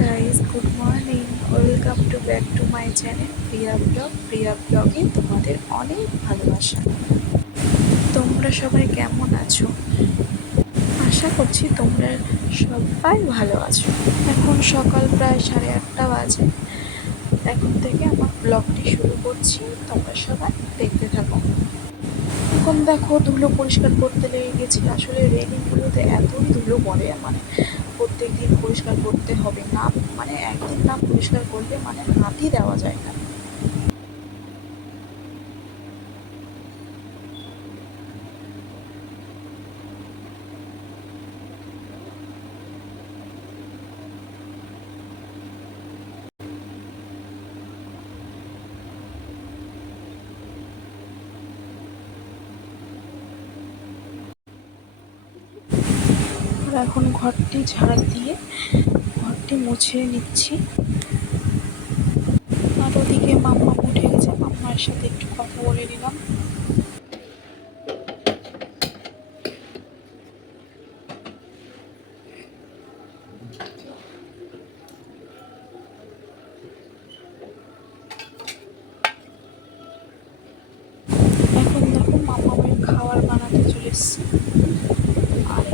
Guys good morning welcome to back to my channel Priya vlog Priya ব্লগে তোমাদের অনেক ভালোবাসা। তোমরা সবাই কেমন আছো? আশা করছি তোমরা সবাই ভালো আছো। এখন সকাল প্রায় সাড়ে আটটা বাজে। এখন থেকে আমার ব্লগটি শুরু করছি। তোমরা সবাই দেখতে থাকো। এখন দেখো ধুলো পরিষ্কার করতে লেগে গেছি। আসলে রেলিংগুলোতে এতই ধুলো পড়ে মানে প্রত্যেক দিন পরিষ্কার করতে হবে না মানে একদিন না পরিষ্কার করলে মানে হাতই দেওয়া যায় না। আর এখন ঘরটি ঝাড় দিয়ে ঘরটি মুছে নিচ্ছি। আর ওদিকে মাম্মা উঠে গেছে। মাম্মার সাথে একটু কথা বলে নিলাম এখন দেখো মাম্মামের খাবার বানাতে চলে এসছি আর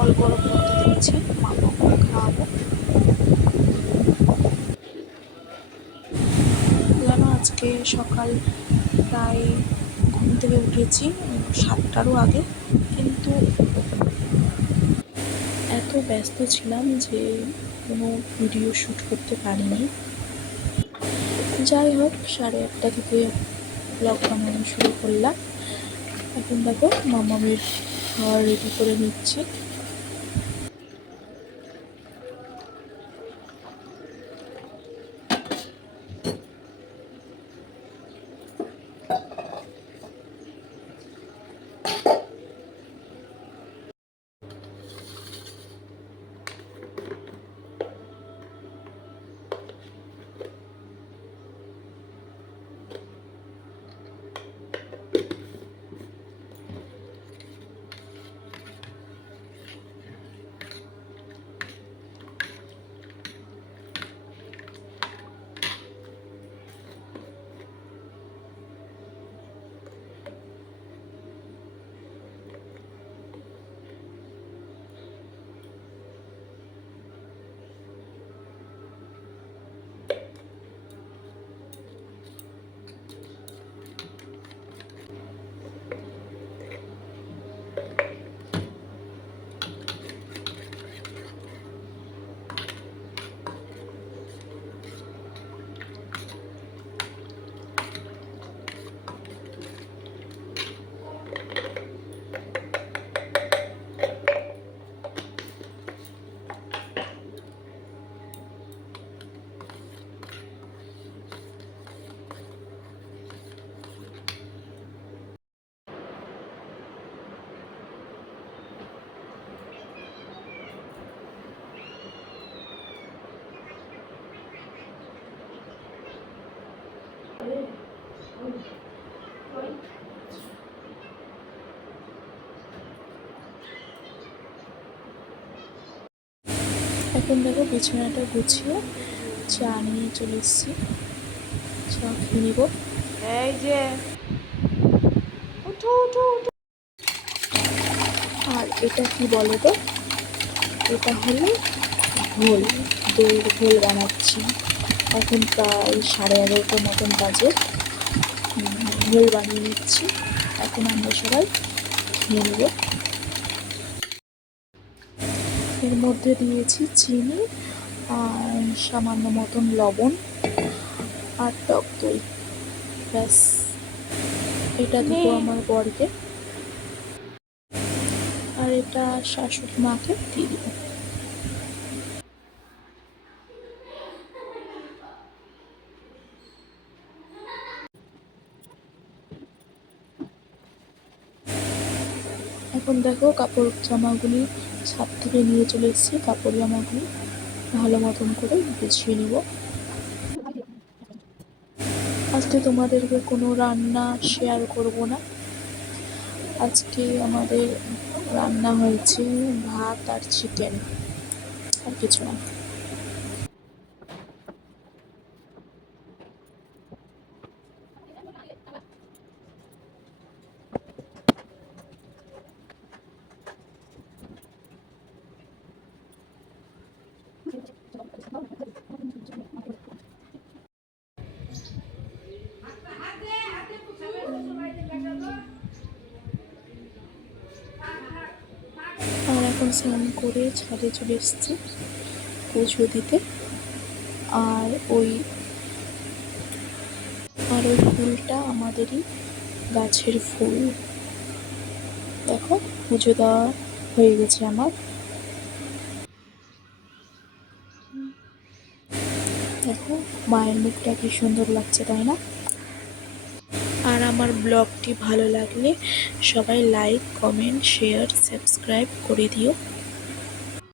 জল গরম করতে দিয়েছি মামাকে খাওয়াবো। জানো আজকে সকাল প্রায় ঘুম থেকে উঠেছি, সাতটারও আগে, কিন্তু এত ব্যস্ত ছিলাম যে কোনো ভিডিও শ্যুট করতে পারিনি। যাই হোক, সাড়ে আটটা থেকে ব্লগ বানানো শুরু করলাম। এখন দেখো, মামামের খাওয়ার রেডি করে নিচ্ছি। এখন দেখো বিছানাটা গুছিয়ে চা নিয়ে চলে এসেছি। চা খেয়ে নিব। এই যে। উঠো উঠো উঠো। আর এটা কি বলো তো? এটা হলো ঘোল দইয়ের ঘোল বানাচ্ছি। এখন প্রায় সাড়ে এগারোটার মতন বাজে। ঘোল বানিয়ে নিচ্ছি। এখন আমরা সবাই খেয়ে নেব। এর মধ্যে দিয়েছি চিনি আর সামান্য মতন লবণ আর টক দই। ব্যাস এটা দিব আমার বরকে। আর এটা শাশুড়ি মাকে দিয়ে দিব। এখন দেখো কাপড় জামাগুলি ছাদ থেকে নিয়ে চলে এসেছি, কাপড় জামাগুলো ভালো মতন করে গুছিয়ে নিব। আজকে তোমাদেরকে কোনো রান্না শেয়ার করব না। আজকে আমাদের রান্না হয়েছে ভাত আর চিকেন আর কিছু না। আর এখন স্নান করে ছাদে চলে এসছি পুজো দিতে। আর ওই আর ওই ফুলটা আমাদেরই গাছের ফুল। দেখো, পুজো দেওয়া হয়ে গেছে আমার। দেখো, মায়ের মুখটা কি সুন্দর লাগছে, তাই না? আর আমার ব্লগটি ভালো লাগলে সবাই লাইক, কমেন্ট, শেয়ার, সাবস্ক্রাইব করে দিও।